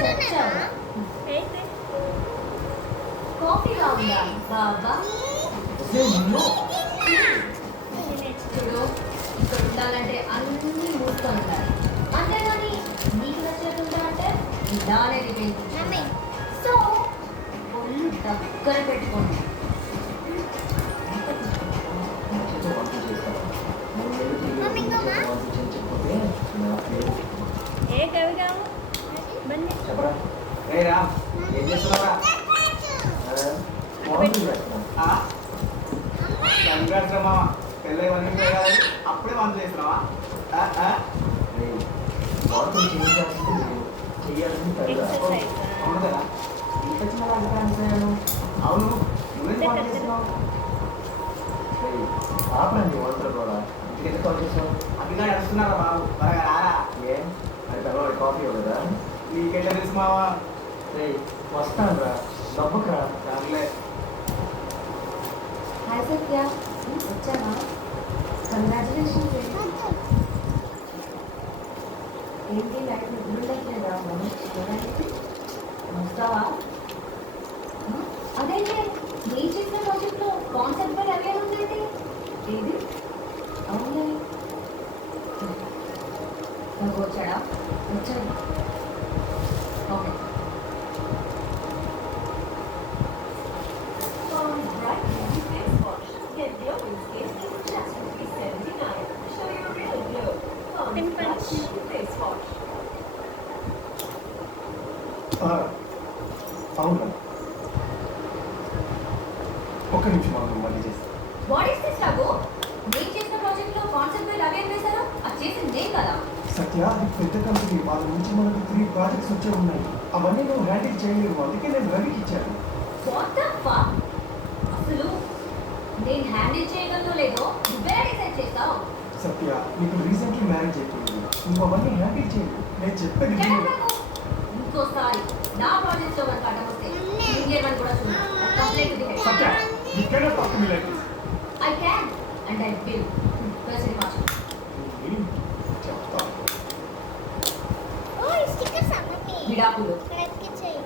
చచ్చావా? Coffee కావాలా బాబా? చూడు, ఇక్కడ ఉండాలంటే అన్ని మూస్తూ ఉండాలి, అంతేగాని నీకు నచ్చినట్టు అంటే ఇలానే రివెంజ్. సో ఒళ్ళు దగ్గర పెట్టుకోండి. ఏ కవి కావు బన్నీ చెప్పరా రే రా ఏం చేస్తున్నావురా కంగ్రాట్స్ రా మామ పెళ్ళై 1 నిమిషం కాదు అప్పుడే వంట చేస్తున్నావా అవును కదా ఇంత చిన్న అయ్యాను. అవును నువ్వేం వంట చేస్తున్నావు ఆపండి వంటలు కూడా ఇంటికి కాల్ చేసావు అదిగా నడుస్తున్నారా బాబు బాగా రారా ఏం అది తర్వాత కాఫీ కదా నీకెట్లా తెలుసు మావా వస్తాను రా డబ్బుకురా రాలే హాయ్ సత్య, వచ్చావా? కంగ్రాచులేషన్స్. ఏంటి లైఫ్ నిద్రలేదా? వస్తావా? అదైతే నీ చేసిన ప్రాజెక్ట్లో కాన్సెప్ట్ పై అవే ఉందండి. ఏది అవునే నాకు వచ్చాడా? వచ్చాడు. ఓకే. అవునా ఒక్క నిమిషం మనం మళ్ళీ చేస్తాం. What is this Raghu? నేను చేసిన ప్రాజెక్ట్లో కాన్సెప్ట్ పై అవే వేశారా? అది చేసింది నేను కదా. సత్య అది పెద్ద కంపెనీ వాళ్ళ నుంచి మనకు 3 ప్రాజెక్ట్స్ వచ్చే ఉన్నాయి. అవన్నీ నువ్వు హ్యాండిల్ చేయలేవు, అందుకే నేను రవికి ఇచ్చాను. What the fuck? అసలు నేను హ్యాండిల్ చేయగలనో లేదో నువ్వే డిసైడ్ చేస్తావు. సత్య నీకు రీసెంట్లీ మ్యారేజ్ అయిపోయింది, నువ్వు అవన్నీ హ్యాండిల్ చేయలేవు. నేను చెప్పేది ఇంకోసారి నా ప్రాజెక్ట్ లో మనకు అడ్డం వస్తే ఇండియన్ వన్ కూడా చూడు. Complaint Satya you cannot talk to me like this. I can and I will. Person march. చెప్తా ఓ స్టిక్కర్స్ అమ్మని విడాకులు కనెక్ట్ చేయి.